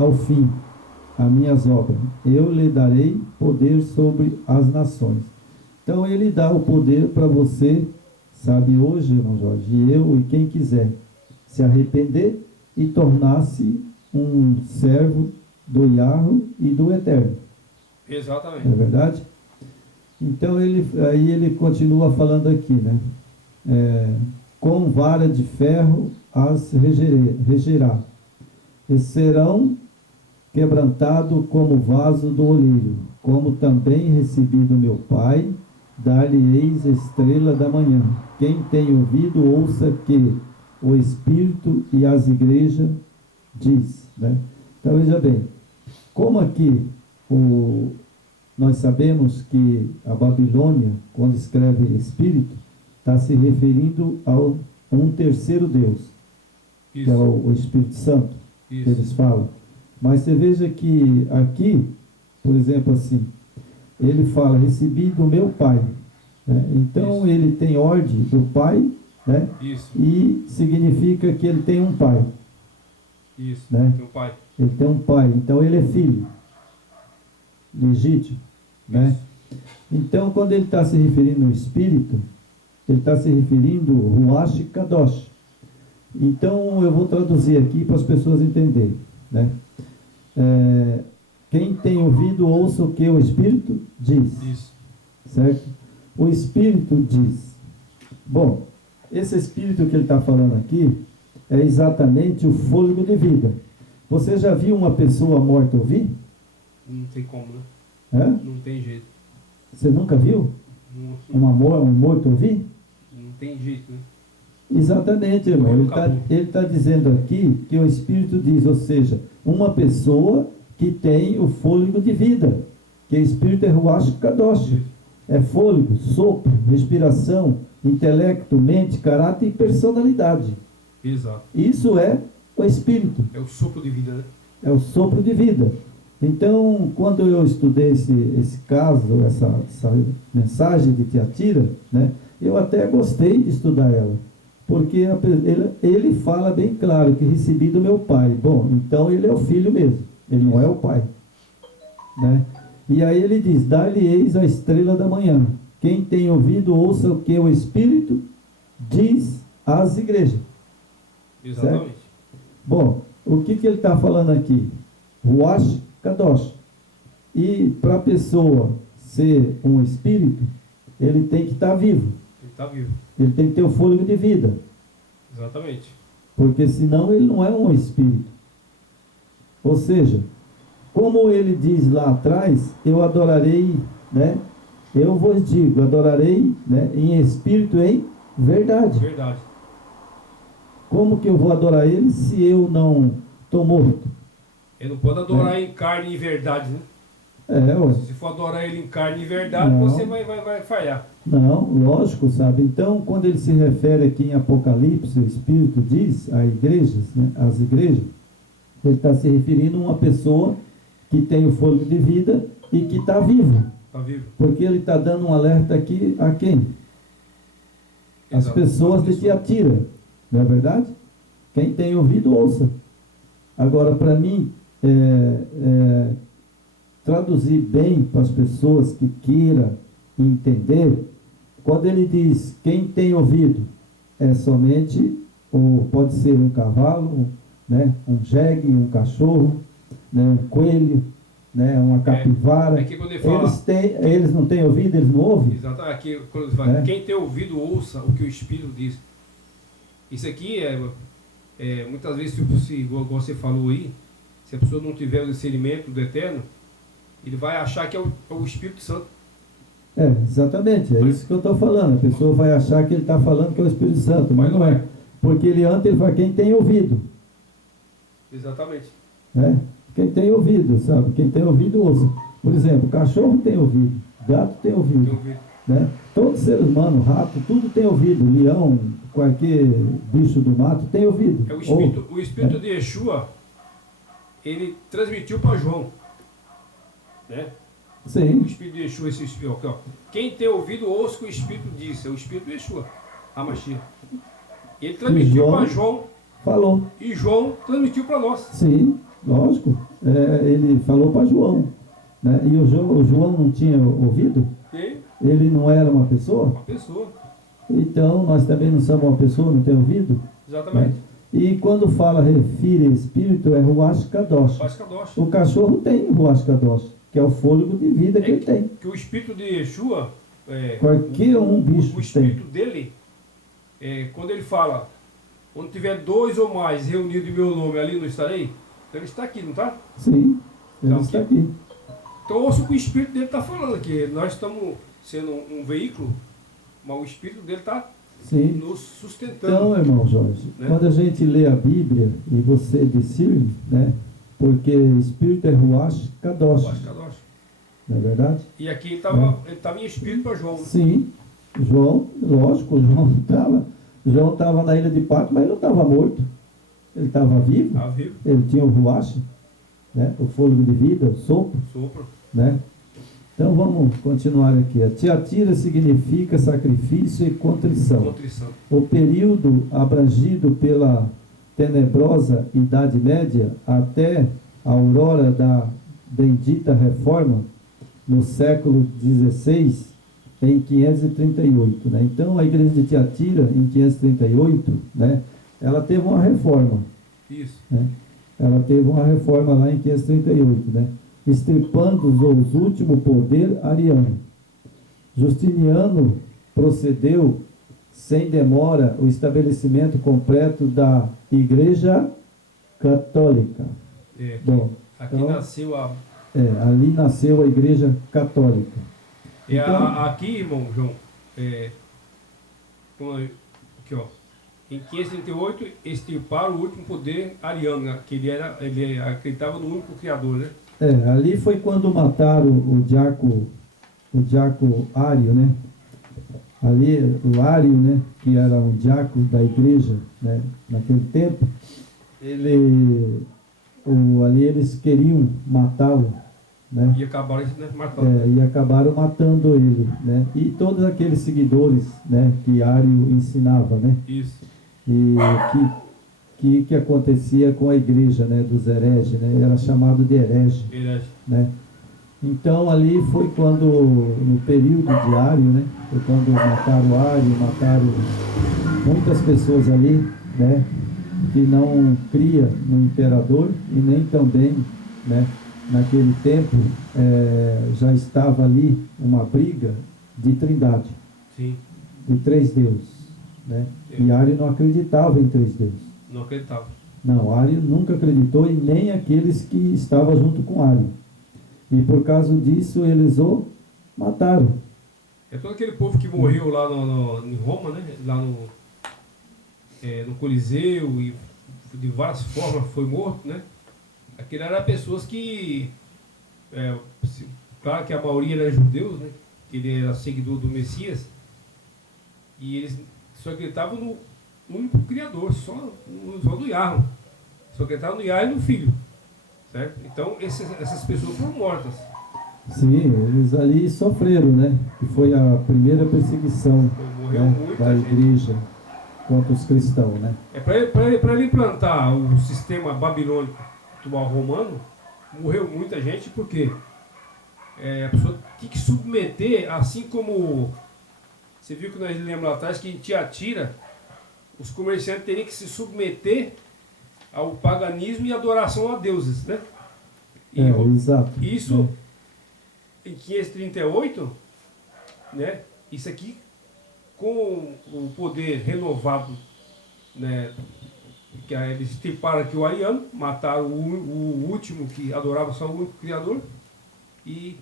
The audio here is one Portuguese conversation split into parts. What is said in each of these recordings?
ao fim as minhas obras. Eu lhe darei poder sobre as nações. Então ele dá o poder para você, sabe, hoje, irmão Jorge, eu e quem quiser se arrepender e tornar-se um servo do Yahweh e do Eterno. Exatamente. Não é verdade? Então aí ele continua falando aqui, né? Com vara de ferro as regerá, e serão quebrantados como vaso do oleiro, como também recebi do meu Pai, dar-lhe-eis a estrela da manhã. Quem tem ouvido, ouça que o Espírito e as igrejas diz, né? Então veja bem, como aqui nós sabemos que a Babilônia, quando escreve Espírito, está se referindo a um terceiro Deus, Isso. que é o Espírito Santo, Isso. que eles falam. Mas você veja que aqui, por exemplo, assim, ele fala, recebi do meu Pai, né? Então Isso. ele tem ordem do Pai, né? Isso. E significa que ele tem um Pai. Isso. Né? Teu pai. Ele tem um Pai, então ele é filho legítimo, né? Então quando ele está se referindo ao Espírito, ele está se referindo Ruach Kadosh. Então eu vou traduzir aqui para as pessoas entenderem, né? Quem tem ouvido, ouça o que o Espírito diz. Isso. Certo? O Espírito diz. Bom, esse Espírito que ele está falando aqui é exatamente o fôlego de vida. Você já viu uma pessoa morta ouvir? Não tem como, né? Não tem jeito. Você nunca viu um morto ouvir? Não tem jeito, né? Exatamente, irmão. Ele está dizendo aqui que o Espírito diz, ou seja, uma pessoa que tem o fôlego de vida, que o Espírito é Ruach Kadosh, é fôlego, sopro, respiração, intelecto, mente, caráter e personalidade. Exato. Isso é o Espírito. É o sopro de vida, né? É o sopro de vida. Então, quando eu estudei esse caso, essa mensagem de Tiatira, né, eu até gostei de estudar ela, porque ele fala bem claro que recebi do meu Pai. Bom, então ele é o filho mesmo, ele não é o Pai, né? E aí ele diz, dar-lhe-eis a estrela da manhã. Quem tem ouvido, ouça o que o Espírito diz às igrejas. Exatamente. Certo? Bom, o que ele está falando aqui? Ruach Kadosh. E para a pessoa ser um espírito, ele tem que estar vivo. Ele está vivo. Ele tem que ter o fôlego de vida. Exatamente. Porque senão ele não é um espírito. Ou seja, como ele diz lá atrás, eu adorarei, né? Eu vos digo, adorarei, né, em espírito e em verdade. Verdade. Como que eu vou adorar ele se eu não estou morto? Ele não pode adorar em carne e verdade, né? Ué. Se for adorar ele em carne e verdade, Não. você vai falhar. Não, lógico, sabe? Então, quando ele se refere aqui em Apocalipse, o Espírito diz a igrejas, né, às igrejas, ele está se referindo a uma pessoa que tem o fôlego de vida e que está vivo. Está vivo. Porque ele está dando um alerta aqui a quem? As Exato. pessoas de Tiatira. Não é verdade? Quem tem ouvido, ouça. Agora, para mim, traduzir bem para as pessoas que queiram entender, quando ele diz quem tem ouvido, é somente, ou pode ser um cavalo, né, um jegue, um cachorro, né, um coelho, né, uma capivara. Aqui quando ele fala, eles não têm ouvido, eles não ouvem? Exato. Aqui quando ele fala, quem tem ouvido, ouça o que o Espírito diz. Isso aqui muitas vezes, igual você falou aí, se a pessoa não tiver o discernimento do Eterno, ele vai achar que é o Espírito Santo. Exatamente, é isso que eu estou falando. A pessoa vai achar que ele está falando que é o Espírito Santo, mas não é. Porque ele fala quem tem ouvido. Exatamente. Quem tem ouvido, sabe? Quem tem ouvido, ouça. Por exemplo, cachorro tem ouvido, gato tem ouvido. Tem ouvido. Né? Todo ser humano, rato, tudo tem ouvido. Leão, qualquer bicho do mato tem ouvido. O Espírito de Yeshua, ele transmitiu para João. Né? Sim. O Espírito de Yeshua, esse Espírito aqui, ó. Quem tem ouvido, ouça o que o Espírito disse. É o Espírito de Yeshua, a Mashiach. Ele transmitiu para João. Falou. E João transmitiu para nós. Sim, lógico. ele falou para João, né? E o João não tinha ouvido? Sim. Ele não era uma pessoa? Uma pessoa. Então, nós também não somos uma pessoa, não tem ouvido? Exatamente. Né? E quando fala refere espírito, é Ruach Kadosh. Ruach Kadosh. O cachorro tem Ruach Kadosh, que é o fôlego de vida que ele tem. Que o espírito de Yeshua, qualquer bicho o espírito dele, quando ele fala, onde tiver 2 ou mais reunidos em meu nome, ali não estarei, ele está aqui, não está? Sim, ele Então, está aqui. Então ouça o que o espírito dele está falando aqui. Nós estamos sendo um veículo, mas o espírito dele está nos sustentando. Então, irmão Jorge, né? Quando a gente lê a Bíblia e você discerne, né? Porque espírito é Ruach Kadosh. Ruach Kadosh. Não é verdade? E aqui ele estava em espírito para João. Sim, João, lógico, João estava na ilha de Patmos, mas ele não estava morto. Ele estava vivo. Estava vivo. Ele tinha o Ruach, né? O fôlego de vida, o sopro. Né? Então vamos continuar aqui. A Tiatira significa sacrifício e contrição. O período abrangido pela tenebrosa Idade Média até a aurora da bendita Reforma no século XVI, em 538. Né? Então a igreja de Tiatira, em 538, né? Ela teve uma reforma. Isso. Né? Ela teve uma reforma lá em 538, né? Extirpando os últimos poder ariano. Justiniano procedeu sem demora o estabelecimento completo da Igreja Católica. Bom, aqui então, nasceu ali nasceu a Igreja Católica. Então, aqui, irmão João, aqui, ó, em 538 extirparam o último poder ariano, né? Que ele acreditava no único criador, né? Ali foi quando mataram o diácono Ário, né? Ali, o Ário, né? Que era um diácono da igreja, né? Naquele tempo, ali eles queriam matá-lo, né? E acabaram matando. E acabaram matando ele, né? E todos aqueles seguidores, né? Que Ário ensinava, né? Isso. E que acontecia com a igreja, né, dos hereges, né, era chamado de herege, né. Então ali foi quando, no período de Ário, né, foi quando mataram Ário, mataram muitas pessoas ali, né, que não cria no imperador e nem também, né, naquele tempo já estava ali uma briga de trindade, sim, de 3 deuses, né, e Ário não acreditava em 3 deuses. Não acreditava. Não, Ário nunca acreditou e nem aqueles que estavam junto com Ário. E por causa disso eles o mataram. É todo aquele povo que morreu lá em Roma, né? Lá no Coliseu e de várias formas foi morto, né? Aquilo eram pessoas que, claro que a maioria era judeus, né? Ele era seguidor do Messias e eles só acreditavam no único criador, só do Yahweh. Só acreditavam no Yahweh e no Filho, certo? Então essas pessoas foram mortas. Sim, eles ali sofreram, né? Que foi a primeira perseguição, né, da igreja contra os cristãos, né? Para ele implantar o sistema babilônico atual romano, morreu muita gente porque a pessoa tinha que submeter, assim como você viu que nós lembramos lá atrás que em Tiatira os comerciantes teriam que se submeter ao paganismo e adoração a deuses, né? Exato. Isso em 538, né? Isso aqui com o poder renovado, né? Que eles extirparam aqui o ariano, mataram o último que adorava só o único criador e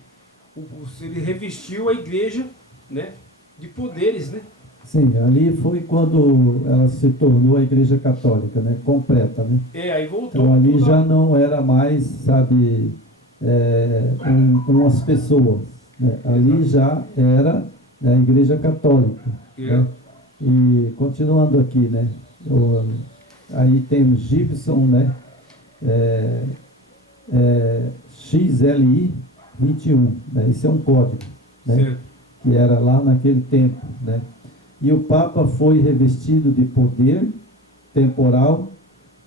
ele revestiu a igreja, né? De poderes, né? Sim, ali foi quando ela se tornou a igreja católica, né? Completa, né? Aí voltou. Então ali já não era mais, sabe, umas pessoas, né? Ali já era a igreja católica, né? E continuando aqui, né? Aí temos Gibson, né? XLI 21, né? Esse é um código, né? Que era lá naquele tempo, né? E o Papa foi revestido de poder temporal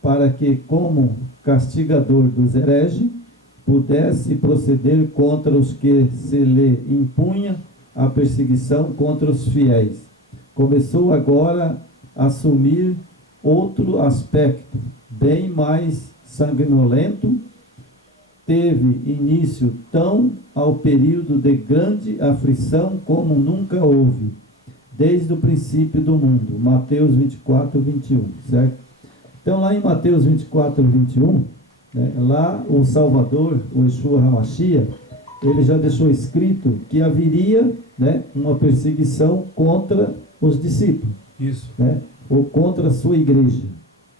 para que, como castigador dos hereges, pudesse proceder contra os que se lhe impunha a perseguição contra os fiéis. Começou agora a assumir outro aspecto, bem mais sanguinolento. Teve início tão ao período de grande aflição como nunca houve, desde o princípio do mundo. Mateus 24, 21, certo? Então, lá em Mateus 24, 21, né, lá o Salvador, o Yeshua HaMashiach, ele já deixou escrito que haveria, né, uma perseguição contra os discípulos. Isso. Né, ou contra a sua igreja.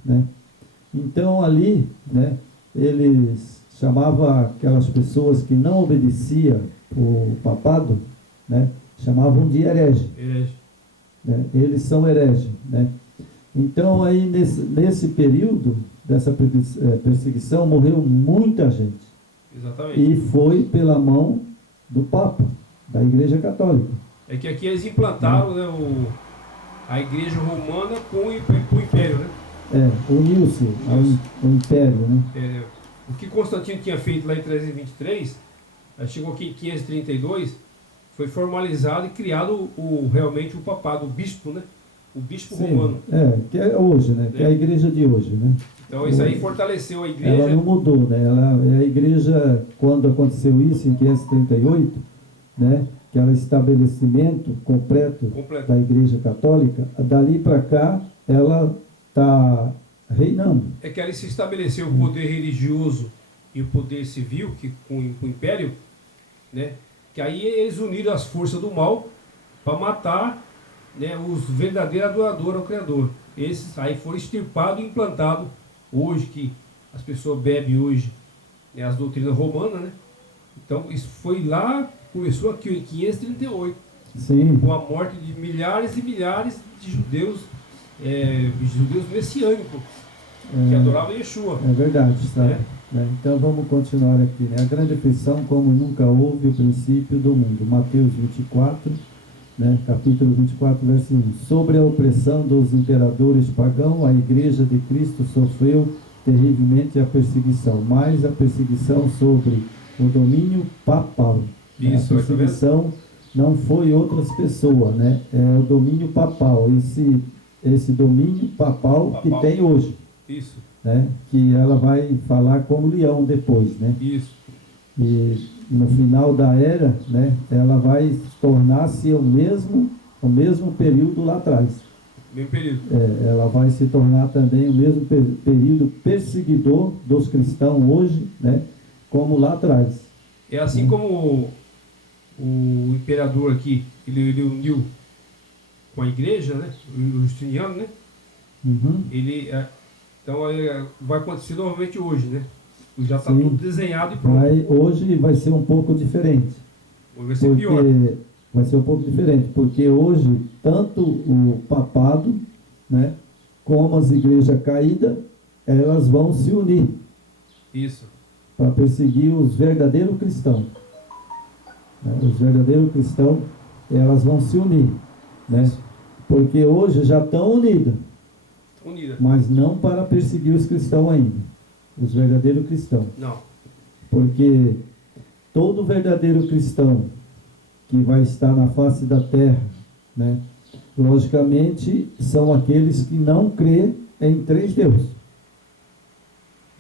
Né? Então, ali, né, eles chamavam aquelas pessoas que não obedeciam o papado, né, chamavam de herege. Né? Eles são hereges. Né? Então, aí nesse período dessa perseguição, morreu muita gente. Exatamente. E foi pela mão do Papa, da Igreja Católica. É que aqui eles implantaram, né, a Igreja Romana com o Império, né? Uniu-se ao Império, né? O que Constantino tinha feito lá em 323, chegou aqui em 532, foi formalizado e criado realmente o papado, o bispo, né? O bispo romano. Que é hoje, né? Que é a igreja de hoje, né? Então isso aí fortaleceu a igreja. Ela não mudou, né? A igreja, quando aconteceu isso em 538, né? Que era o estabelecimento completo da Igreja Católica, dali para cá ela está reinando. É que ali se estabeleceu o poder religioso e o poder civil com o Império, né? Que aí eles uniram as forças do mal para matar, né, os verdadeiros adoradores ao Criador. Esses aí foram extirpados e implantados hoje, que as pessoas bebem hoje, né, as doutrinas romanas, né? Então isso foi lá, começou aqui em 538, Sim. Com a morte de milhares e milhares de judeus messiânicos, que adoravam Yeshua. É verdade, sabe? Então vamos continuar aqui, né? A grande aflição como nunca houve o princípio do mundo. Mateus 24, né? Capítulo 24, verso 1. Sobre a opressão dos imperadores pagãos, a igreja de Cristo sofreu terrivelmente a perseguição, mas a perseguição sobre o domínio papal. Isso, a perseguição não foi outras pessoas, né? É o domínio papal, esse domínio papal que tem hoje. Isso. Né? Que ela vai falar como leão depois, né? Isso. E no final da era, né, ela vai tornar-se o mesmo período lá atrás. Mesmo período. Ela vai se tornar também o mesmo período perseguidor dos cristãos hoje, né, como lá atrás. É assim como o imperador aqui, ele uniu com a igreja, né, o Justiniano, né? Uhum. Então vai acontecer novamente hoje, né? Já está tudo desenhado e pronto. Hoje vai ser um pouco diferente. Hoje vai ser pior. Vai ser um pouco diferente, porque hoje tanto o papado, né, como as igrejas caídas, elas vão se unir. Isso. Para perseguir os verdadeiros cristãos. Né? Os verdadeiros cristãos, elas vão se unir. Né? Porque hoje já estão unidas. Mas não para perseguir os cristãos ainda. Os verdadeiros cristãos. Não. Porque todo verdadeiro cristão que vai estar na face da terra, né, logicamente, são aqueles que não crê em três deuses.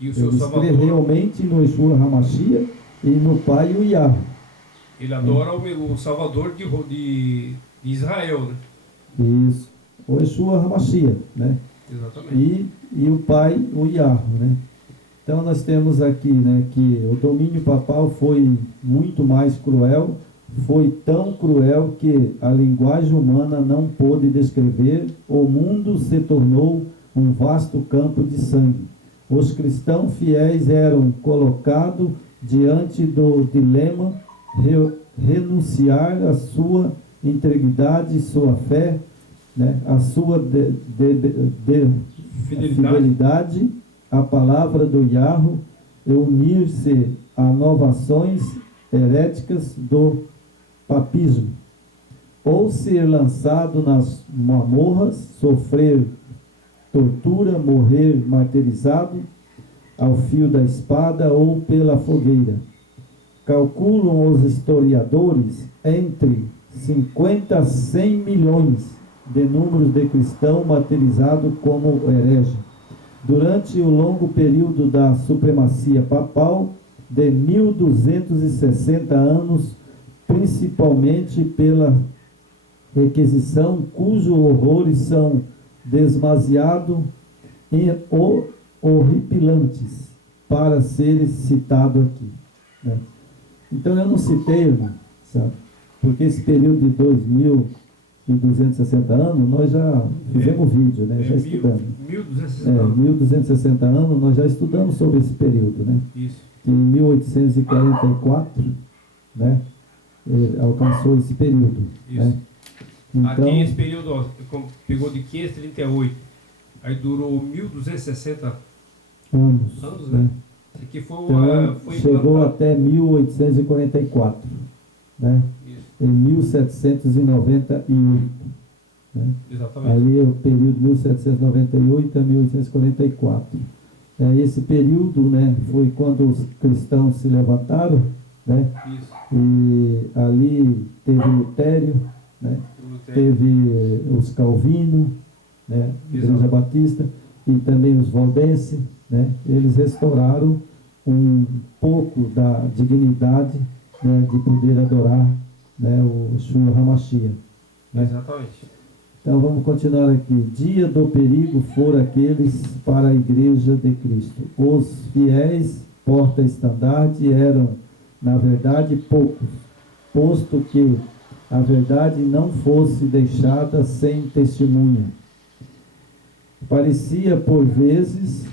E o seu Eles Salvador crê realmente no Yeshua HaMashiach e no Pai e o Yahweh. Ele adora o Salvador de Israel, né? Isso. O Yeshua HaMashiach, né? Exatamente. E o Pai, o Yahweh, né? Então nós temos aqui, né, que o domínio papal foi muito mais cruel, foi tão cruel que a linguagem humana não pôde descrever. O mundo se tornou um vasto campo de sangue. Os cristãos fiéis eram colocados diante do dilema renunciar à sua integridade, sua fé, né, a sua fidelidade à palavra do Yahweh e unir-se a inovações heréticas do papismo, ou ser lançado nas mamorras, sofrer tortura, morrer martirizado, ao fio da espada ou pela fogueira. Calculam os historiadores entre 50 a 100 milhões de números de cristãos martirizados como herege, durante o longo período da supremacia papal de 1260 anos, principalmente pela requisição, cujos horrores são demasiado horripilantes para serem citados aqui, né? Então eu não citei, irmão, sabe? Porque esse período de 2260 anos, nós já fizemos vídeo, né? Já estudamos. 1260 anos, nós já estudamos sobre esse período, né? Isso. Em 1844, né? Alcançou esse período. Isso. Né? Então, aqui esse período, ó, pegou de 538, aí durou 1260 anos, né? Aqui foi então, chegou implantado até 1844, né? Isso. Em 1798, né? Exatamente. Ali é o período 1798 a 1844. Esse período, né, foi quando os cristãos se levantaram, né? Isso. E ali teve Lutério, né? Teve os Calvino, né? Igreja Batista, e também os Valdenses, né? Eles restauraram um pouco da dignidade, né, de poder adorar, né, o Yeshua HaMashiach, né? Exatamente. Então vamos continuar aqui. Dia do perigo foram aqueles para a igreja de Cristo. Os fiéis porta-estandarte eram, na verdade, poucos, posto que a verdade não fosse deixada sem testemunha. Parecia por vezes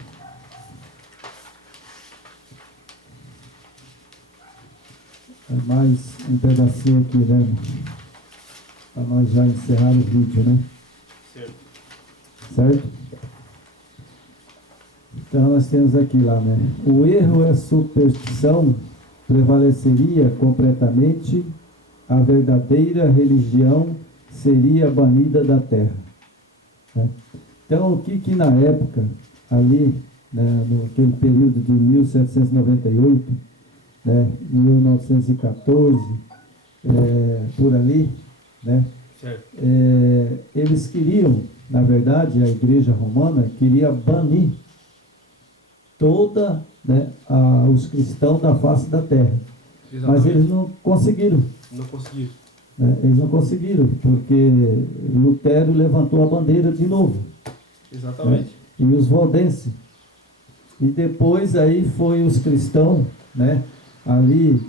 mais um pedacinho aqui, né? Para nós já encerrar o vídeo, né? Certo? Então nós temos aqui lá, né? O erro e a superstição prevaleceria completamente, a verdadeira religião seria banida da terra, né? Então o que na época, ali, né, naquele período de 1798, né, 1914, por ali, né? Eles queriam, na verdade, a igreja romana queria banir toda, né, os cristãos da face da terra. Exatamente. Mas eles não conseguiram. Não conseguiram. Né? Eles não conseguiram, porque Lutero levantou a bandeira de novo. Exatamente. Né? E os valdenses. E depois aí foi os cristãos, né? Ali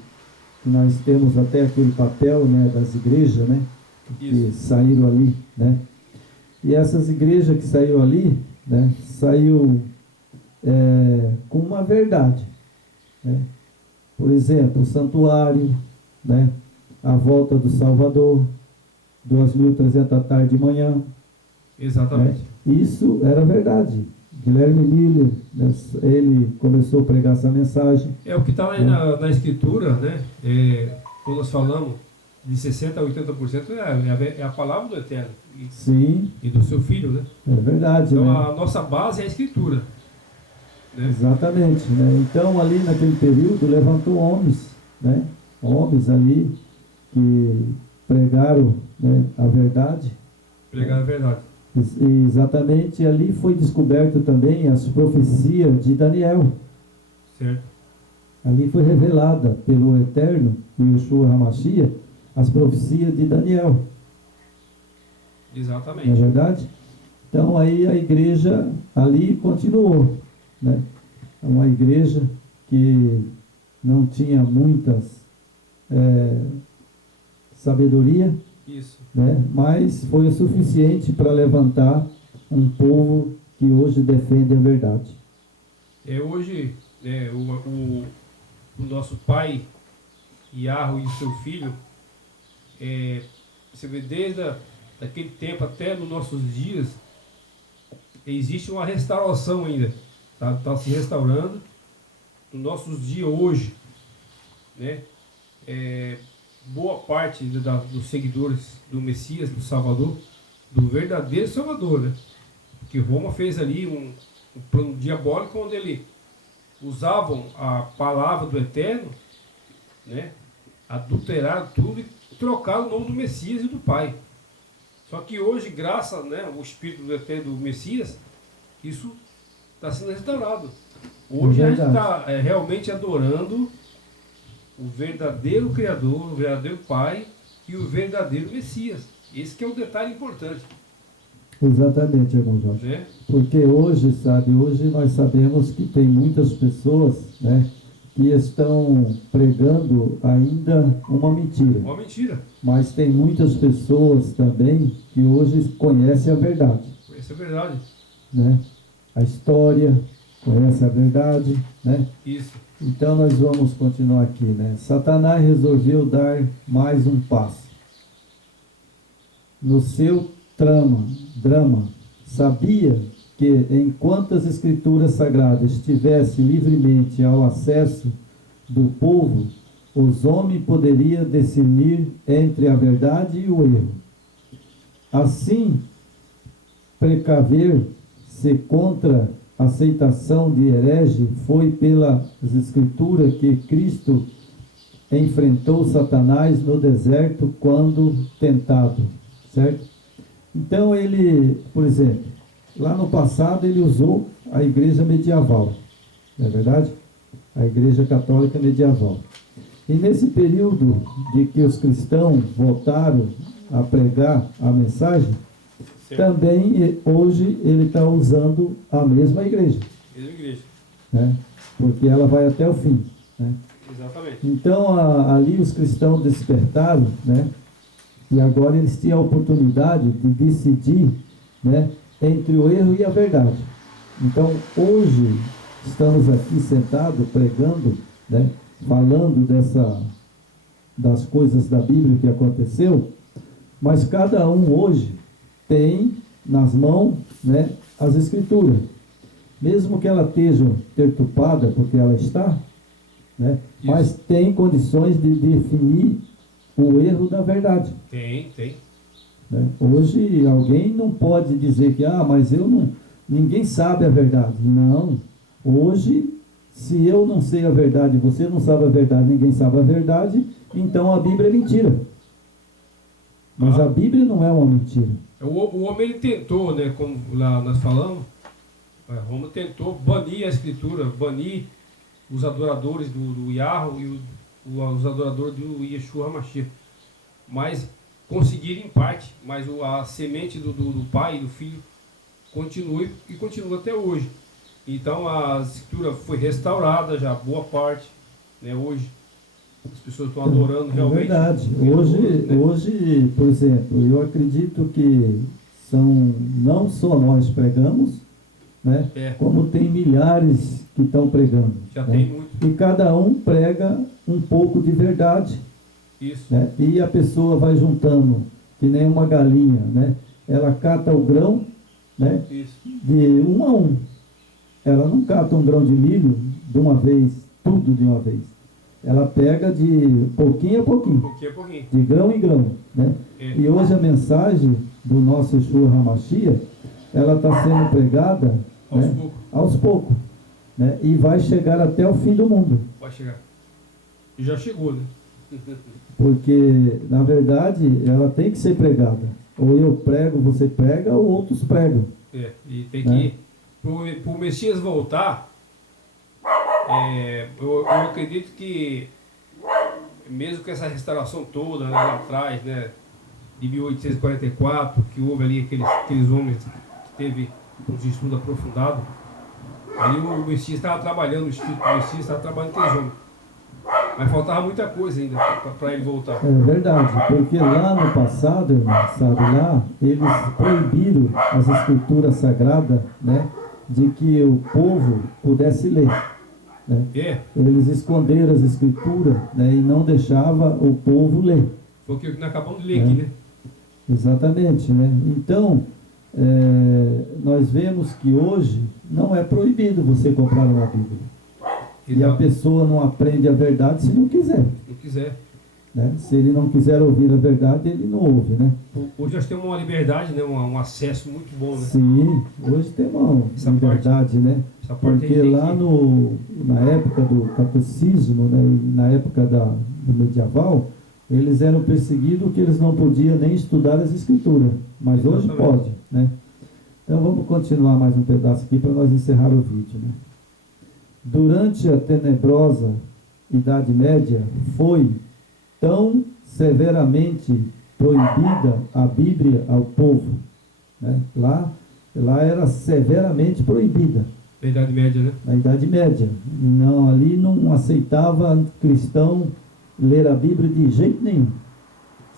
nós temos até aquele papel, né, das igrejas, né? Que saíram ali, né? E essas igrejas que saíram ali, né? Saiu com uma verdade, né? Por exemplo, o santuário, né? A volta do Salvador, 2.300 da tarde de manhã. Exatamente. Né? Isso era verdade. Guilherme Miller, né, ele começou a pregar essa mensagem. É o que está aí, né, na escritura, né? Quando nós falamos de 60% a 80% é a palavra do Eterno. Sim. E do seu Filho, né? É verdade. Então, né? a nossa base é a escritura. Né? Exatamente. Né? Então, ali naquele período, levantou homens, né? Homens ali que pregaram, né, a verdade. Pregaram a verdade. Exatamente, ali foi descoberto também as profecias de Daniel. Certo. Ali foi revelada pelo Eterno e Yeshua HaMashiach as profecias de Daniel. Exatamente. Não é verdade? Então aí a igreja ali continuou, né? Uma igreja que não tinha muitas sabedoria. Isso. Né? Mas foi o suficiente para levantar um povo que hoje defende a verdade. Hoje, o nosso pai, Yahweh e o seu filho, você vê desde aquele tempo até nos nossos dias, existe uma restauração ainda. Tá se restaurando nos nossos dias hoje, né? Boa parte dos seguidores do Messias, do Salvador, do verdadeiro Salvador, né? Que Roma fez ali um plano diabólico onde ele usavam a palavra do Eterno, né? Adulteraram tudo e trocaram o nome do Messias e do Pai. Só que hoje, graças, né, ao Espírito do Eterno do Messias, isso está sendo restaurado. Hoje a gente está realmente adorando o verdadeiro Criador, o verdadeiro Pai e o verdadeiro Messias. Esse que é o detalhe importante. Exatamente, irmão Jorge. Né? Porque hoje, hoje nós sabemos que tem muitas pessoas, né, que estão pregando ainda uma mentira. Uma mentira. Mas tem muitas pessoas também que hoje conhecem a verdade. Conhecem a verdade. Né? A história, conhece a verdade, né? Isso. Então nós vamos continuar aqui, né? Satanás resolveu dar mais um passo. No seu drama, sabia que enquanto as escrituras sagradas estivessem livremente ao acesso do povo, os homens poderiam discernir entre a verdade e o erro. Assim, precaver-se contra a aceitação de herege foi pelas escrituras que Cristo enfrentou Satanás no deserto quando tentado, certo? Então ele, por exemplo, lá no passado ele usou a igreja medieval, não é verdade? A igreja católica medieval. E nesse período de que os cristãos voltaram a pregar a mensagem, também hoje ele está usando a mesma igreja. Mesma igreja. Né? Porque ela vai até o fim. Né? Exatamente. Então ali os cristãos despertaram, né? E agora eles tinham a oportunidade de decidir, né, entre o erro e a verdade. Então hoje estamos aqui sentados pregando, né, falando das coisas da Bíblia que aconteceu, mas cada um hoje tem nas mãos, né, as escrituras. Mesmo que ela esteja perturbada, porque ela está, né, mas tem condições de definir o erro da verdade. Tem. Né? Hoje alguém não pode dizer que, mas ninguém sabe a verdade. Não. Hoje, se eu não sei a verdade, você não sabe a verdade, ninguém sabe a verdade, então a Bíblia é mentira. Mas a Bíblia não é uma mentira. O homem ele tentou, né, como lá nós falamos, Roma tentou banir a escritura, banir os adoradores do Yahweh e os adoradores do Yeshua HaMashiach. Mas conseguiram em parte, mas a semente do pai e do filho continua e continua até hoje. Então a escritura foi restaurada já, boa parte, né, hoje. As pessoas estão adorando realmente. É verdade. Hoje, por exemplo, eu acredito que não só nós pregamos, né? Como tem milhares que estão pregando. Já né? tem muito. E cada um prega um pouco de verdade. Isso. Né? E a pessoa vai juntando, que nem uma galinha, né? Ela cata o grão, né? Isso. De um a um. Ela não cata um grão de milho de uma vez, tudo de uma vez. Ela pega de pouquinho a pouquinho. Pouquinho a pouquinho. De grão em grão. Né? E hoje a mensagem do nosso Yeshua HaMashiach, ela está sendo pregada aos poucos. Né? E vai chegar até o fim do mundo. Vai chegar. E já chegou, né? Porque, na verdade, ela tem que ser pregada. Ou eu prego, você prega, ou outros pregam. E tem que... Para o Messias voltar... eu acredito que mesmo com essa restauração toda, né, lá atrás, né, de 1844, que houve ali aqueles homens que teve uns estudos aprofundados, ali o Messias estava trabalhando, o Espírito do Messias estava trabalhando com aqueles homens. Mas faltava muita coisa ainda para ele voltar. É verdade, porque lá no passado, irmão, lá eles proibiram as escrituras sagradas, né, de que o povo pudesse ler. Né? Eles esconderam as escrituras, né, e não deixavam o povo ler. Foi o que nós acabamos de ler aqui, né? Exatamente, né? Então, nós vemos que hoje não é proibido você comprar uma Bíblia. E a pessoa não aprende a verdade se não quiser. Se não quiser. Né? Se ele não quiser ouvir a verdade, ele não ouve, né? Hoje nós temos uma liberdade, né? Um acesso muito bom, né? Sim, hoje tem uma liberdade, né? Essa parte Porque aí tem lá na época do catolicismo, né, e na época do medieval, eles eram perseguidos que eles não podiam nem estudar as escrituras. Mas hoje pode, né? Então vamos continuar mais um pedaço aqui para nós encerrar o vídeo, né? Durante a tenebrosa Idade Média, foi tão severamente proibida a Bíblia ao povo, né? Lá era severamente proibida. Na Idade Média, né? Na Idade Média. Não, ali não aceitava cristão ler a Bíblia de jeito nenhum.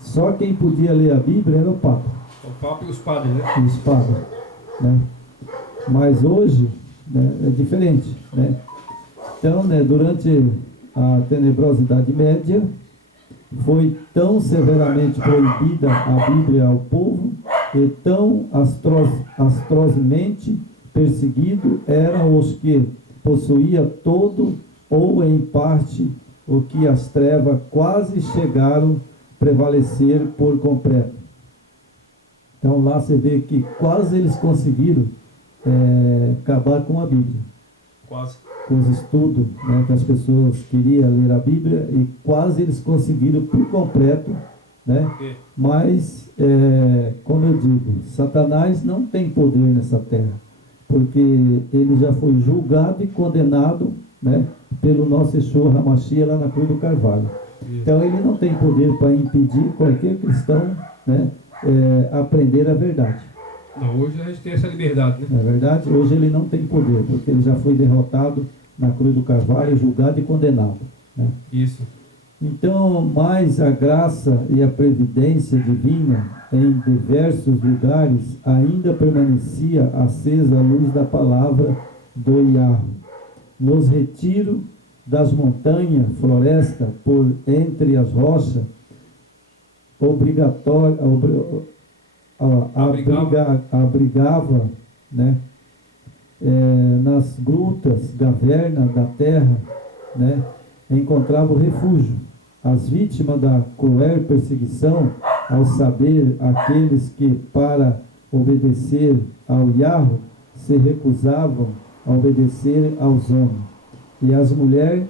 Só quem podia ler a Bíblia era o Papa. O Papa e os padres, né? Os padres, né? Mas hoje, né, é diferente, né? Então, né, durante a tenebrosa Idade Média, foi tão severamente proibida a Bíblia ao povo e tão atrozmente perseguido eram os que possuía todo ou em parte o que as trevas quase chegaram a prevalecer por completo. Então lá você vê que quase eles conseguiram acabar com a Bíblia. Quase. Com os estudos, né, que as pessoas queriam ler a Bíblia, e quase eles conseguiram por completo, né? Mas, como eu digo, Satanás não tem poder nessa terra, porque ele já foi julgado e condenado, né, pelo nosso Yeshua HaMashiach lá na cruz do Carvalho. Então ele não tem poder para impedir qualquer cristão, né, aprender a verdade. Não, hoje a gente tem essa liberdade, né? Não é verdade? Hoje ele não tem poder, porque ele já foi derrotado na cruz do Carvalho, julgado e condenado, né? Isso. Então, mais a graça e a previdência divina em diversos lugares ainda permanecia acesa a luz da palavra do Yahweh. Nos retiros das montanhas, floresta, por entre as rochas, abrigava, né, nas grutas, cavernas da terra, né, encontrava o refúgio. As vítimas da cruel perseguição, ao saber aqueles que, para obedecer ao Yahweh, se recusavam a obedecer aos homens. E as mulheres,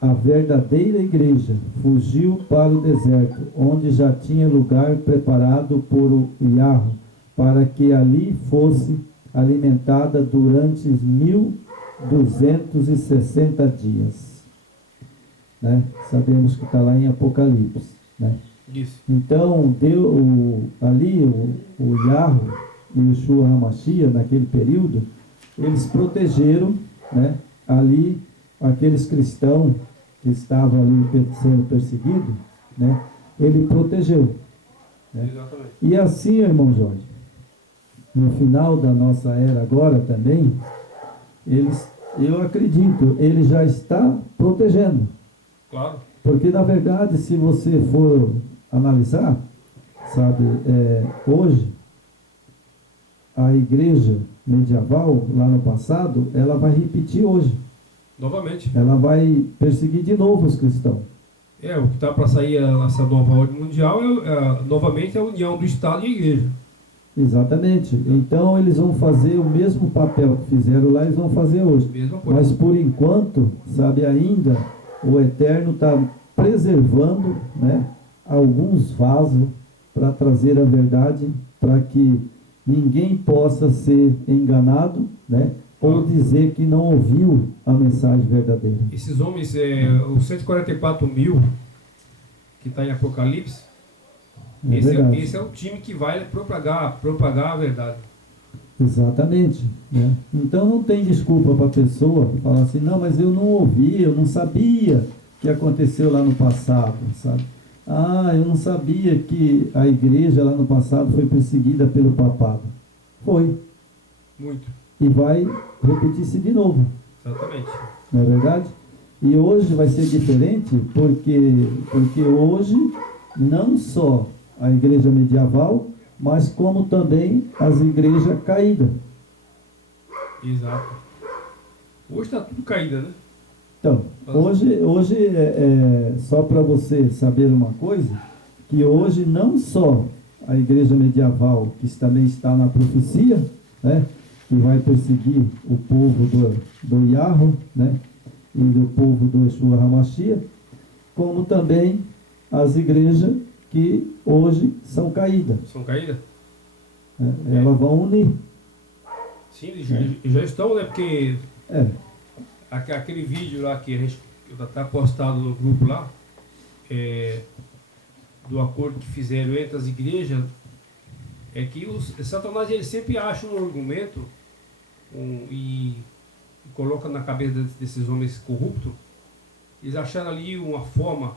a verdadeira igreja, fugiu para o deserto, onde já tinha lugar preparado por o Yahweh, para que ali fosse alimentada durante 1260 dias. Né? Sabemos que está lá em Apocalipse. Né? Isso. Então, ali o Yahweh e o Yeshua HaMashiach, naquele período, eles protegeram, né, ali aqueles cristãos que estavam ali sendo perseguidos, né, ele protegeu. Né? Exatamente. E assim, irmão Jorge, no final da nossa era agora também, eu acredito, ele já está protegendo. Claro. Porque, na verdade, se você for analisar, sabe, hoje, a igreja medieval, lá no passado, ela vai repetir hoje. Novamente. Ela vai perseguir de novo os cristãos. O que está para sair essa nova ordem mundial novamente a união do Estado e a igreja. Exatamente. Então eles vão fazer o mesmo papel que fizeram lá, eles vão fazer hoje. Mesma coisa. Mas por enquanto, sabe, ainda o Eterno está preservando, né, alguns vasos para trazer a verdade, para que ninguém possa ser enganado, né, ou dizer que não ouviu a mensagem verdadeira. Esses homens, os 144 mil que está em Apocalipse, esse é o time que vai propagar a verdade. Exatamente. Né? Então não tem desculpa para a pessoa falar assim, não, mas eu não ouvi, eu não sabia o que aconteceu lá no passado, sabe? Ah, eu não sabia que a igreja lá no passado foi perseguida pelo papado. Foi. Muito. E vai repetir-se de novo. Exatamente. Não é verdade? E hoje vai ser diferente porque hoje não só a igreja medieval, mas como também as igrejas caídas. Exato. Hoje está tudo caída, né? Então, hoje só para você saber uma coisa, que hoje não só a igreja medieval, que também está na profecia, né, que vai perseguir o povo do Yahweh, né? E do povo do Yeshua HaMashiach, como também as igrejas que hoje são caídas. São caídas? Elas vão unir. Sim, já estão, né? Porque É. aquele vídeo lá que a gente está postado no grupo lá, do acordo que fizeram entre as igrejas, é que Satanás ele sempre acha um argumento e coloca na cabeça desses homens corruptos. Eles acharam ali uma forma,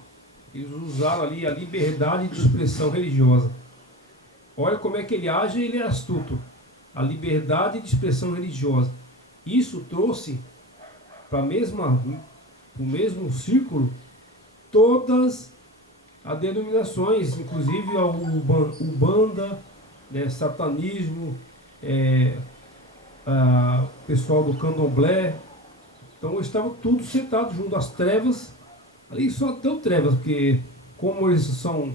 eles usaram ali a liberdade de expressão religiosa. Olha como é que ele age, ele é astuto. A liberdade de expressão religiosa. Isso trouxe para o mesmo círculo todas as denominações, inclusive a Umbanda, né, satanismo, o pessoal do candomblé. Então estavam tudo sentados junto às trevas. Ali só tão trevas, porque como eles são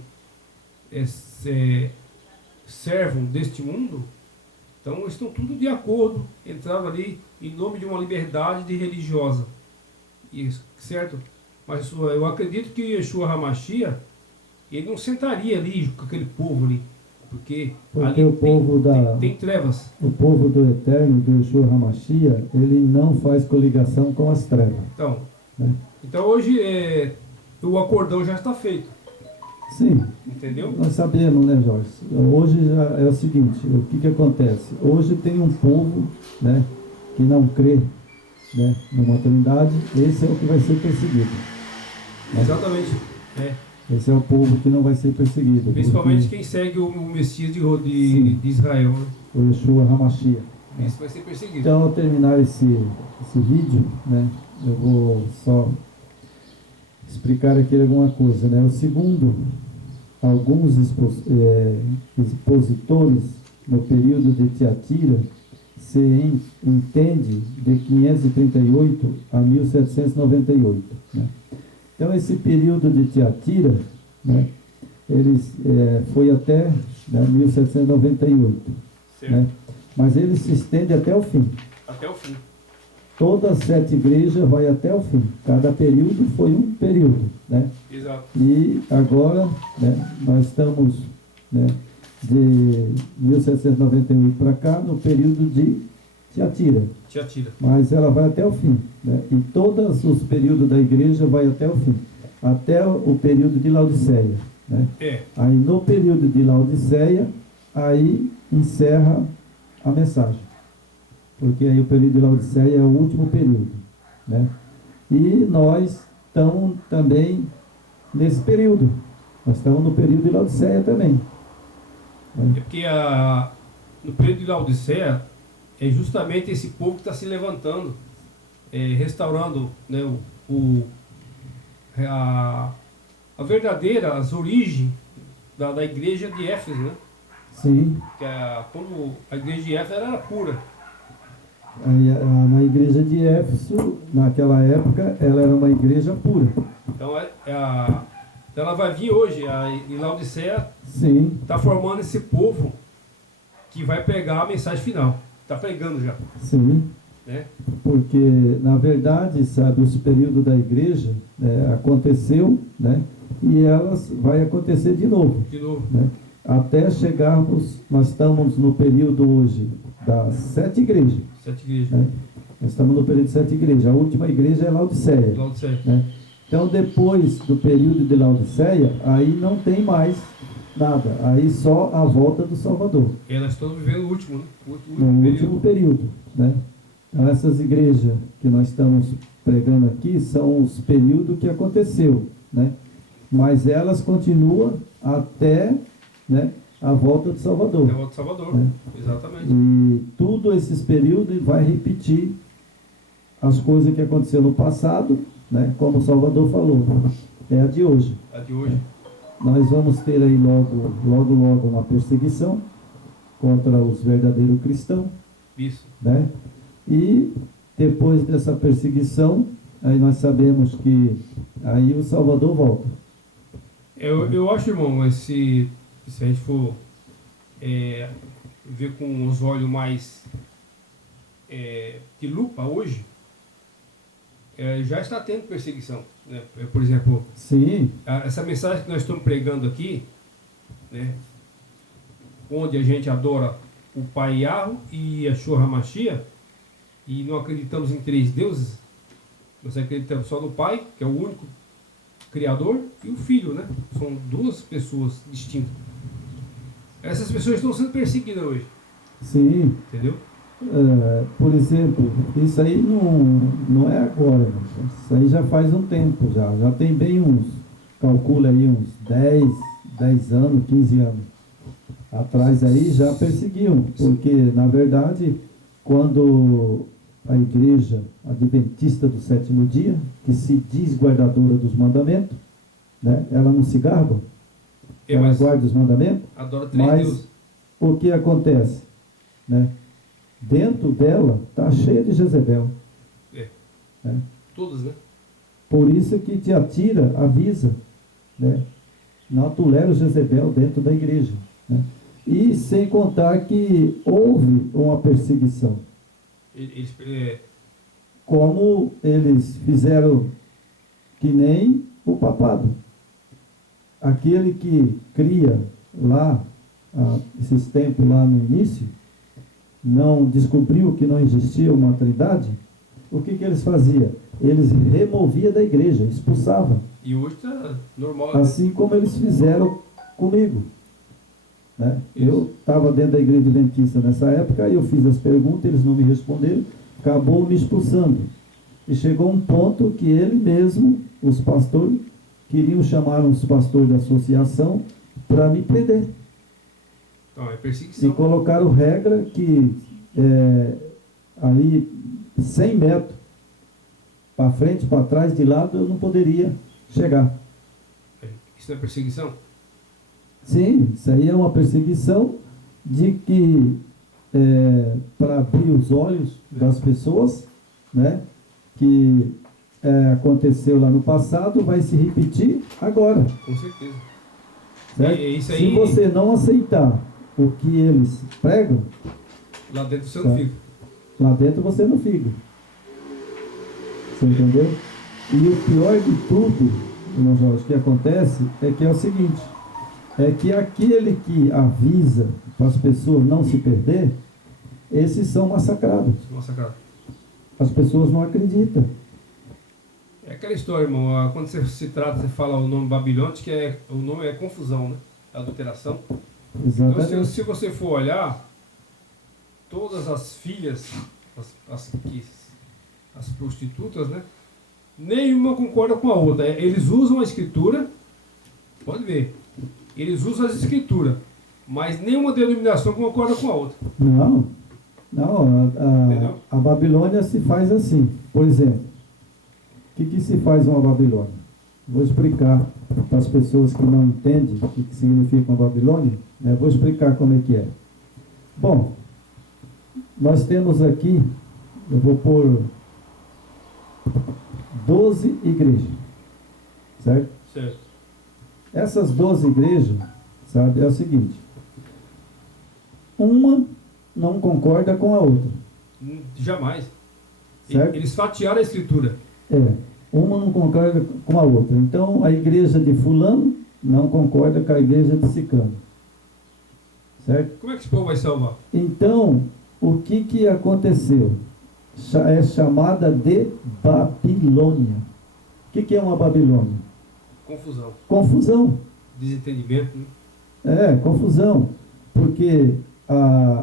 servos deste mundo, então estão tudo de acordo, entraram ali em nome de uma liberdade de religiosa. Isso, certo? Mas eu acredito que Yeshua HaMashiach, ele não sentaria ali com aquele povo ali, porque ali o povo tem trevas. O povo do Eterno, do Yeshua HaMashiach, ele não faz coligação com as trevas. Então, né? Então hoje o acordão já está feito. Sim. Entendeu? Nós sabemos, né, Jorge? Hoje já é o seguinte, o que acontece? Hoje tem um povo, né, que não crê, né, numa Trindade, esse é o que vai ser perseguido. Né? Exatamente. Esse é o povo que não vai ser perseguido. Principalmente quem segue o Messias de Israel. Né? O Yeshua HaMashiach. Esse vai ser perseguido. Então, ao terminar esse vídeo, né, eu vou só explicar aqui alguma coisa, né? O segundo, alguns expositores no período de Tiatira se entende de 538 a 1798, né? Então esse período de Tiatira, né, foi até 1798, né? Mas ele se estende até o fim. Até o fim. Todas as 7 igrejas vai até o fim. Cada período foi um período, né? Exato. E agora, né, nós estamos, né, de 1798 para cá no período de Tiatira. Mas ela vai até o fim, né? E todos os períodos da igreja vai até o fim, até o período de Laodiceia, né? Aí no período de Laodiceia, aí encerra a mensagem. Porque aí o período de Laodiceia é o último período, né? E nós estamos também nesse período. Nós estamos no período de Laodiceia também. Né? É porque no período de Laodiceia é justamente esse povo que está se levantando, restaurando, né, a verdadeira, as origens da igreja de Éfeso, né? Sim. Que quando a igreja de Éfeso era pura. Na igreja de Éfeso, naquela época, ela era uma igreja pura. Então, ela vai vir hoje, em Laodiceia, está formando esse povo que vai pegar a mensagem final. Está pregando já. Sim. Né? Porque, na verdade, sabe, os períodos da igreja aconteceu, né? E elas vai acontecer de novo. De novo. Né? Até chegarmos, nós estamos no período hoje das 7 igrejas. 7 igrejas. Né? Nós estamos no período de 7 igrejas. A última igreja é Laodiceia. Né? Então, depois do período de Laodiceia, aí não tem mais nada. Aí só a volta do Salvador. E nós estamos vivendo o último, né? Último período. Né? Então, essas igrejas que nós estamos pregando aqui são os períodos que aconteceu. Né? Mas elas continuam até, né, a volta do Salvador. Até a volta do Salvador, né? Exatamente. E tudo esses períodos vai repetir as coisas que aconteceram no passado, né? Como o Salvador falou, é a de hoje. A de hoje. Nós vamos ter aí logo uma perseguição contra os verdadeiros cristãos. Isso. Né? E depois dessa perseguição, aí nós sabemos que aí o Salvador volta. Eu acho, irmão, se a gente for ver com os olhos mais que lupa hoje, já está tendo perseguição, né? Por exemplo, sim, essa mensagem que nós estamos pregando aqui, né? Onde a gente adora o Pai Yahweh e Yeshua HaMashiach, e não acreditamos em 3 deuses, nós acreditamos só no Pai, que é o único Criador, e o Filho, né? São 2 pessoas distintas. Essas pessoas estão sendo perseguidas hoje. sim. Entendeu? Por exemplo, isso aí não é agora, né? Isso aí já faz um tempo, já tem bem calcula aí uns 10 anos, 15 anos atrás aí já perseguiam, porque na verdade quando a igreja adventista do 7º dia, que se diz guardadora dos mandamentos, né, ela não se garba, ela guarda os mandamentos, adora 3 mas deuses. o que acontece, né? Dentro dela está cheia de Jezebel. Né? Todas, né? Por isso que Tiatira avisa, né? Não tolera o Jezebel dentro da igreja. Né? E sem contar que houve uma perseguição. Como eles fizeram que nem o papado. Aquele que cria lá, esses tempos lá no início, não descobriu que não existia uma trindade, o que eles faziam? Eles removiam da igreja, expulsavam. E hoje está normal. Assim como eles fizeram comigo. Né? Eu estava dentro da igreja adventista nessa época, eu fiz as perguntas, eles não me responderam, acabou me expulsando. E chegou um ponto que ele mesmo, os pastores, queriam chamar os pastores da associação para me prender. Então, é perseguição. E colocaram regra que ali 100 metros para frente, para trás, de lado, eu não poderia chegar. Isso não é perseguição? Sim, isso aí é uma perseguição de que para abrir os olhos das pessoas, né, que aconteceu lá no passado, vai se repetir agora. Com certeza. Certo? Isso aí, se você não aceitar o que eles pregam, lá dentro você não fica. Lá dentro você não fica. Você entendeu? E o pior de tudo, irmão Jorge, que acontece é que é o seguinte, é que aquele que avisa para as pessoas não se perder, esses são massacrados. As pessoas não acreditam. É aquela história, irmão, quando você fala o nome Babilônia, que o nome é confusão, né? Adulteração. Exatamente. Então, se você for olhar, todas as filhas, as prostitutas, né? Nenhuma concorda com a outra. Eles usam a escritura, pode ver, eles usam as escrituras, mas nenhuma denominação concorda com a outra. Não, a Babilônia se faz assim. Por exemplo, o que se faz uma Babilônia? Vou explicar para as pessoas que não entendem o que significa uma Babilônia, né? Vou explicar como é que é. Bom, nós temos aqui, eu vou pôr 12 igrejas, certo? Certo. Essas 12 igrejas, sabe, é o seguinte, uma não concorda com a outra. Jamais. Certo? Eles fatiaram a escritura. Uma não concorda com a outra. Então, a igreja de fulano não concorda com a igreja de ciclano. Certo? Como é que esse povo vai salvar? Então, o que aconteceu? É chamada de Babilônia. O que é uma Babilônia? Confusão. Confusão. Desentendimento, né? Confusão. Porque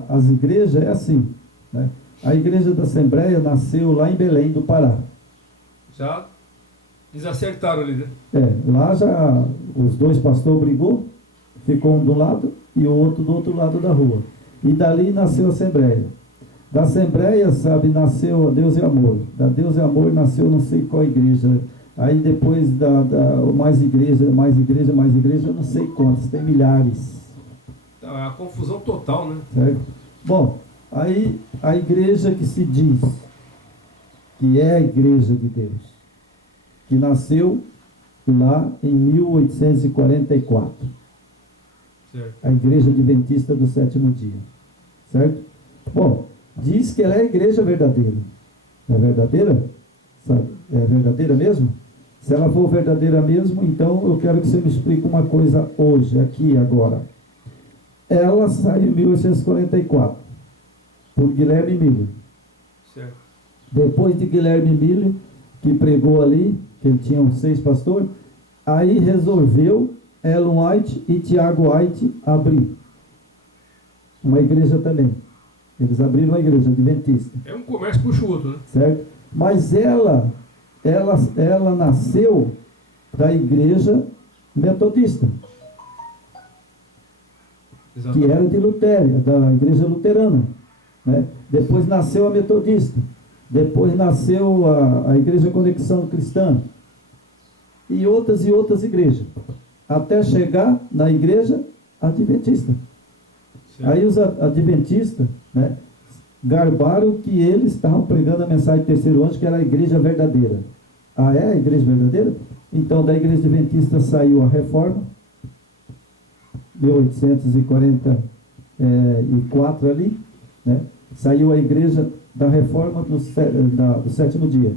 as igrejas é assim, né? A igreja da Assembleia nasceu lá em Belém do Pará. Já desacertaram ali, né? Lá já os 2 pastores brigou, ficou um do lado e o outro do outro lado da rua. E dali nasceu a Assembleia. Da Assembleia, sabe, nasceu a Deus e Amor. Da Deus e Amor nasceu não sei qual igreja. Aí depois mais igreja, eu não sei quantas, tem milhares. A confusão total, né? Certo? Bom, aí a igreja que se diz que é a igreja de Deus, que nasceu lá em 1844. Certo. A igreja adventista do 7º dia. Certo? Bom, diz que ela é a igreja verdadeira. É verdadeira? Sabe? É verdadeira mesmo? Se ela for verdadeira mesmo, então eu quero que você me explique uma coisa hoje, aqui, agora. Ela saiu em 1844, por Guilherme Miller. Certo. Depois de Guilherme Miller, que pregou ali, que ele tinha 6 pastores, aí resolveu Ellen White e Tiago White abrir uma igreja também. Eles abriram uma igreja adventista. É um comércio puxa o outro, né? Certo? Mas ela nasceu da igreja metodista, Exatamente. que era de Lutéria, da igreja luterana, né? Depois nasceu a metodista, depois nasceu a igreja Conexão Cristã e outras igrejas, até chegar na igreja adventista. Certo. Aí os adventistas, né, garbaram que eles estavam pregando a mensagem do terceiro anjo, que era a igreja verdadeira. Ah, é a igreja verdadeira? Então, da igreja adventista saiu a Reforma, 1844 ali, né? Saiu a igreja da Reforma do sétimo dia.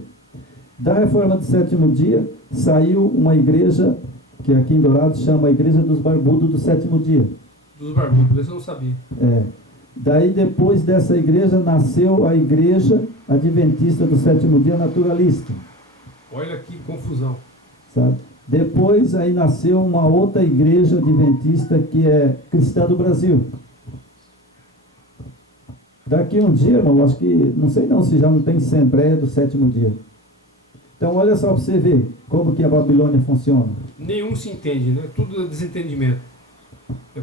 Da Reforma do sétimo dia, saiu uma igreja, que aqui em Dourados chama a Igreja dos Barbudos do sétimo dia. Dos barbudos, isso eu não sabia. Daí, depois dessa igreja, nasceu a igreja adventista do sétimo dia naturalista. Olha que confusão. Sabe? Depois, aí nasceu uma outra igreja adventista que é Cristã do Brasil. Daqui um dia, irmão, acho que, não sei não se já não tem Assembleia do sétimo dia. Então, olha só para você ver como que a Babilônia funciona. Nenhum se entende, né? Tudo é desentendimento.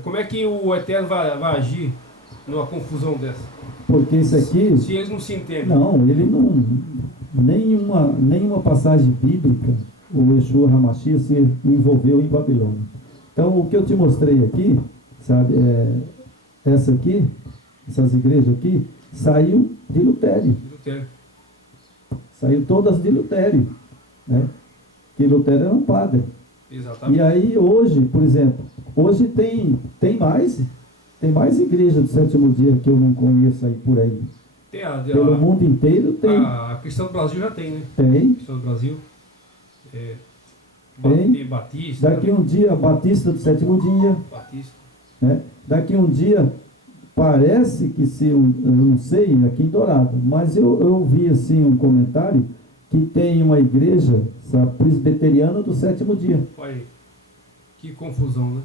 Como é que o Eterno vai agir numa confusão dessa? Porque isso aqui... Se eles não se entendem. Não, ele não... Nenhuma passagem bíblica, o Yeshua HaMashiach se envolveu em Babilônia. Então, o que eu te mostrei aqui, sabe, essa aqui, essas igrejas aqui, saiu de Lutério. Saiu todas de Lutério, né? Que Lutério era um padre. Exatamente. E aí hoje, por exemplo, hoje tem mais igreja do sétimo dia que eu não conheço aí por aí. Pelo mundo inteiro tem. A Cristã do Brasil já tem, né? Tem. Cristã do Brasil. Tem. Batista. Daqui um dia, Batista do sétimo dia. Batista. Né? Daqui um dia, parece que se, eu não sei, aqui em Dourado, mas eu vi assim um comentário que tem uma igreja, sabe, presbiteriana do sétimo dia. Olha aí. Que confusão, né?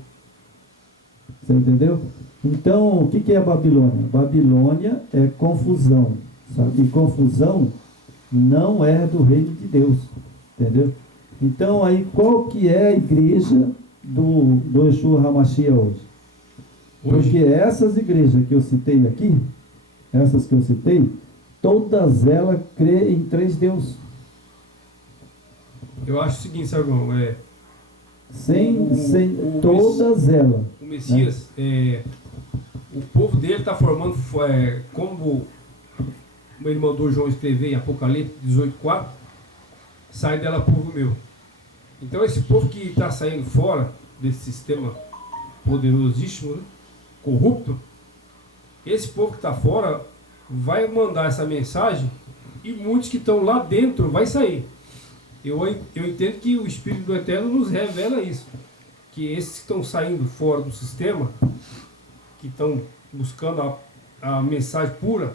Você entendeu? Então, o que é a Babilônia? Babilônia é confusão, sabe? E confusão não é do reino de Deus, entendeu? Então, aí, qual que é a igreja do Yeshua HaMashiach hoje? Porque essas igrejas que eu citei aqui, todas elas creem em 3 deuses. Eu acho o seguinte, sabe, irmão? Todas elas. O Messias, o povo dele está formando, como o meu irmão João escreveu em Apocalipse 18:4, sai dela povo meu. Então esse povo que está saindo fora desse sistema poderosíssimo, né, corrupto, esse povo que está fora vai mandar essa mensagem e muitos que estão lá dentro vai sair. Eu entendo que o Espírito do Eterno nos revela isso, que esses que estão saindo fora do sistema, que estão buscando a mensagem pura,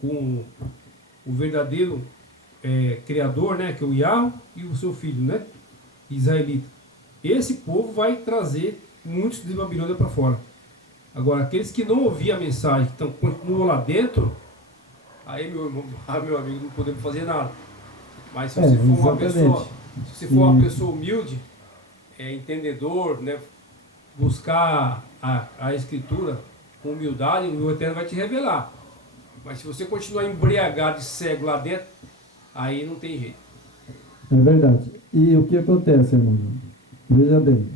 com o verdadeiro Criador, né, que é o Yahweh, e o seu filho, né, israelita. Esse povo vai trazer muitos de Babilônia para fora. Agora, aqueles que não ouviram a mensagem, que continuam lá dentro, aí, meu amigo, não podemos fazer nada. Mas se você for uma pessoa humilde, entendedor, né, buscar a Escritura com humildade, o Eterno vai te revelar. Mas se você continuar embriagado e cego lá dentro, aí não tem jeito. É verdade. E o que acontece, irmão? Veja bem,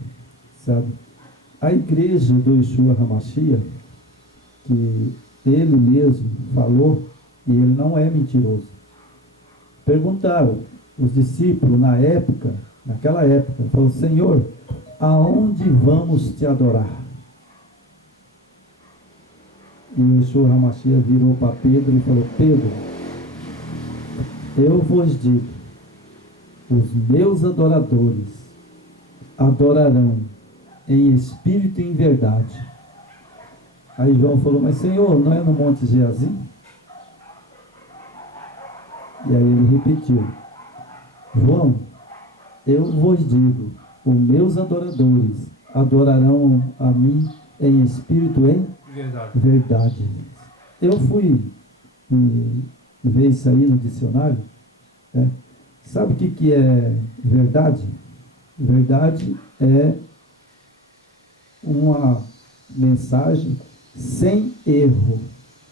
sabe? A igreja do Yeshua HaMashiach, que ele mesmo falou, e ele não é mentiroso. Perguntaram os discípulos naquela época, falou: Senhor, aonde vamos te adorar? E Yeshua HaMashiach virou para Pedro e falou: Pedro, eu vos digo, os meus adoradores adorarão em espírito e em verdade. Aí João falou: mas Senhor, não é no Monte Geazim? E aí ele repetiu: João, eu vos digo, os meus adoradores adorarão a mim em espírito e em verdade. Eu fui ver isso aí no dicionário, né? Sabe o que é verdade? Verdade é uma mensagem sem erro.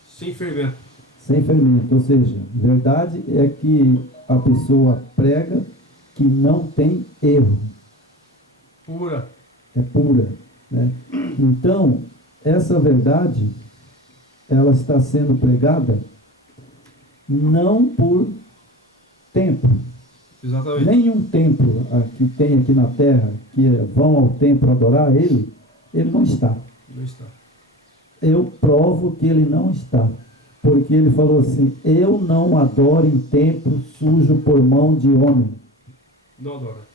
Sem fermento. Sem fermento, ou seja, verdade é que a pessoa prega que não tem erro. Pura. É pura, né? Então, essa verdade, ela está sendo pregada não por templo. Exatamente. Nenhum templo que tem aqui na terra, que vão ao templo adorar ele não está. Não está. Eu provo que ele não está. Porque ele falou assim: eu não adoro em templo sujo por mão de homem. Não adora.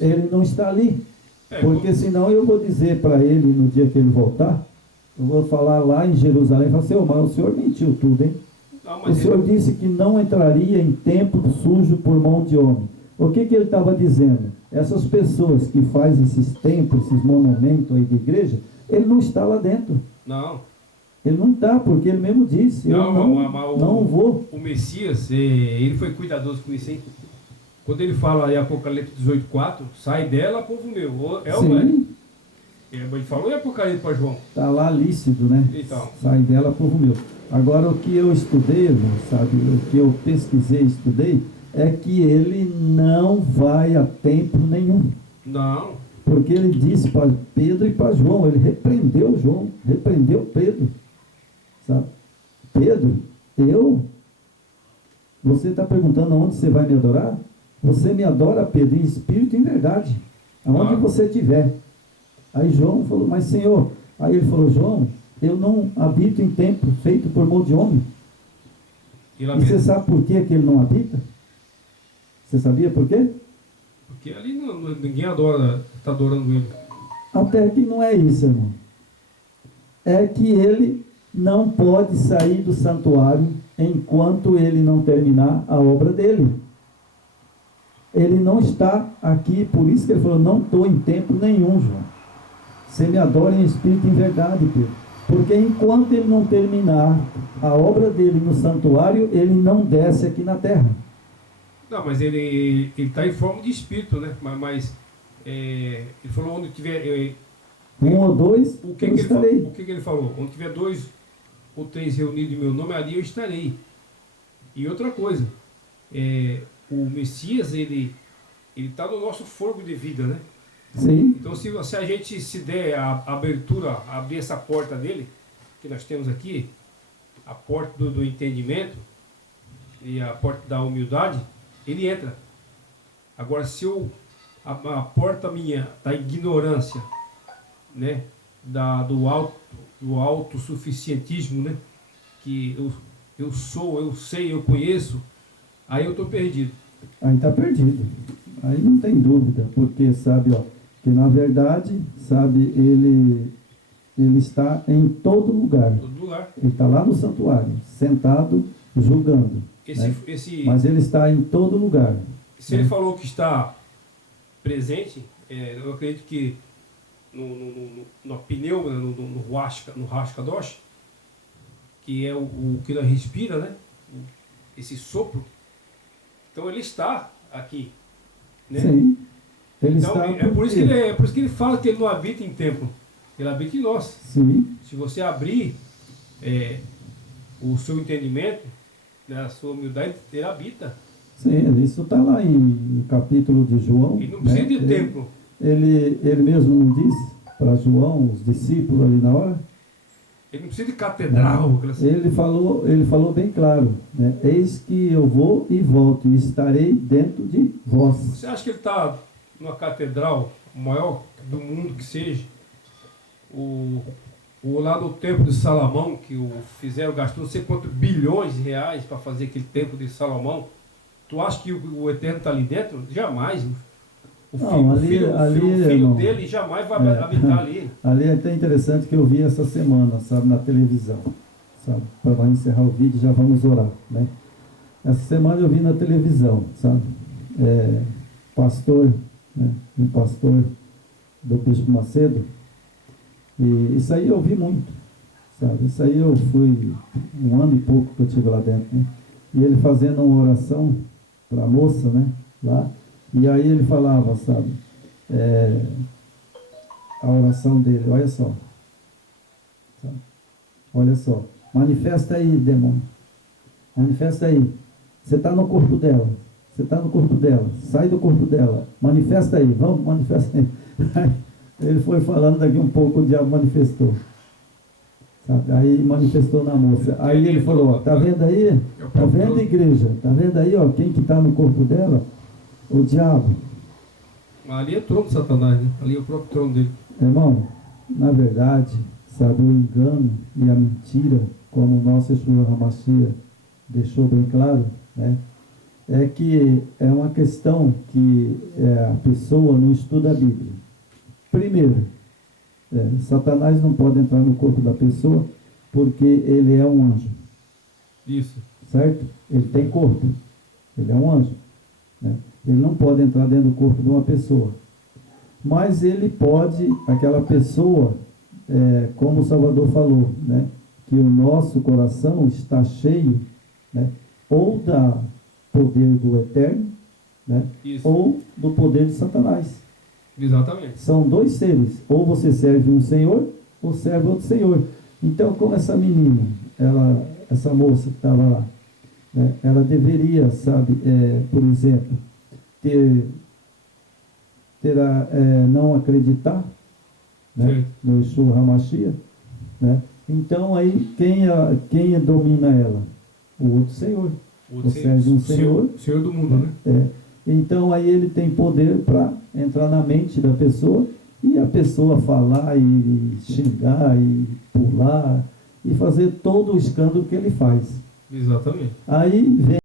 Ele não está ali. Porque senão eu vou dizer para ele no dia que ele voltar, eu vou falar lá em Jerusalém, falar assim: mas o senhor mentiu tudo, hein? Não, o senhor disse que não entraria em templo sujo por mão de homem. O que ele estava dizendo? Essas pessoas que fazem esses templos, esses monumentos aí de igreja, ele não está lá dentro. Não. Ele não está, porque ele mesmo disse: eu não vou. O Messias, ele foi cuidadoso com isso, hein? Quando ele fala em Apocalipse 18:4, sai dela, povo meu. É o velho. Ele falou em Apocalipse para João. Está lá lícito, né? Então. Sai dela, povo meu. Agora, o que eu estudei, irmão, sabe? O que eu pesquisei, estudei, é que ele não vai a templo nenhum. Não. Porque ele disse para Pedro e para João, ele repreendeu João, repreendeu Pedro. Sabe? Pedro, você está perguntando aonde você vai me adorar? Você me adora, Pedro, em espírito e em verdade, aonde você estiver. Aí João falou: mas Senhor, aí ele falou: João, eu não habito em templo feito por mão de homem. E você sabe por que ele não habita? Você sabia por quê? Porque ali ninguém adora, está adorando ele. Até que não é isso, irmão. É que ele não pode sair do santuário enquanto ele não terminar a obra dele. Ele não está aqui, por isso que ele falou: não estou em templo nenhum, João. Você me adora em espírito e em verdade, Pedro. Porque enquanto ele não terminar a obra dele no santuário, ele não desce aqui na terra. Não, mas ele está em forma de espírito, né? Mas ele falou: onde tiver... um ou dois, eu estarei. O que ele falou? Onde tiver 2 ou 3 reunidos em meu nome, ali eu estarei. E outra coisa, o Messias, ele está no nosso fogo de vida, né? Sim. Então, se a gente se der a abertura, abrir essa porta dele, que nós temos aqui, a porta do entendimento e a porta da humildade, ele entra. Agora, se a porta minha da ignorância, né, do autossuficientismo, né, que eu sou, eu sei, eu conheço, aí eu estou perdido. Aí está perdido. Aí não tem dúvida, porque sabe, que na verdade, sabe, ele está em todo lugar. Todo lugar. Ele está lá no santuário, sentado, julgando. Mas ele está em todo lugar. Se ele falou que está presente, eu acredito que no pneu, no Ruach Kadosh, que é o que nós respira, né? Esse sopro. Então ele está aqui, né? Sim. Ele então, está por isso que ele fala que ele não habita em templo, ele habita em nós. Sim. Se você abrir o seu entendimento, né, a sua humildade, ele habita. Sim, isso está lá no capítulo de João. E não precisa de templo. Ele mesmo não disse para João, os discípulos ali na hora? Ele não precisa de catedral. Ele falou bem claro, né? Eis que eu vou e volto, e estarei dentro de vós. Você acha que ele está numa catedral maior do mundo que seja? O lá do templo de Salomão, que fizeram, gastou não sei quantos bilhões de reais para fazer aquele templo de Salomão. Tu acha que o Eterno está ali dentro? Jamais. O filho dele jamais vai habitar ali. Ali é até interessante que eu vi essa semana, sabe, na televisão. Sabe, para encerrar o vídeo, já vamos orar, né? Essa semana eu vi na televisão, sabe, pastor, né, um pastor do Bispo Macedo, e isso aí eu vi muito, sabe, isso aí eu fui 1 ano e pouco que eu estive lá dentro, né, e ele fazendo uma oração para a moça, né, lá, e aí ele falava, sabe, a oração dele, olha só, sabe, olha só, manifesta aí, demônio, manifesta aí, você está no corpo dela, você está no corpo dela, sai do corpo dela, manifesta aí, vamos, manifesta aí. Ele foi falando, daqui um pouco o diabo manifestou, sabe? Aí manifestou na moça, aí ele falou, ó, tá vendo aí, tá vendo, igreja, tá vendo aí, ó, quem que está no corpo dela? O diabo. Ali é o trono de Satanás, né? Ali é o próprio trono dele. Irmão, na verdade, sabe, o engano e a mentira, como o nosso Yeshua HaMashiach deixou bem claro, né, é que é uma questão que a pessoa não estuda a Bíblia. Primeiro, Satanás não pode entrar no corpo da pessoa porque ele é um anjo. Isso. Certo? Ele tem corpo. Ele é um anjo, né? Ele não pode entrar dentro do corpo de uma pessoa. Mas ele pode, aquela pessoa, como o Salvador falou, né, que o nosso coração está cheio, né, ou da poder do Eterno, né, ou do poder de Satanás. Exatamente. São dois seres. Ou você serve um senhor, ou serve outro senhor. Então, como essa menina, essa moça que estava lá, né, ela deveria, sabe, por exemplo, não acreditar, né, no Yeshua HaMashiach, né? Então, aí, quem domina ela? O outro senhor. Ou seja, um senhor do mundo, né? Então, aí ele tem poder para entrar na mente da pessoa e a pessoa falar e xingar e pular e fazer todo o escândalo que ele faz. Exatamente. Aí vem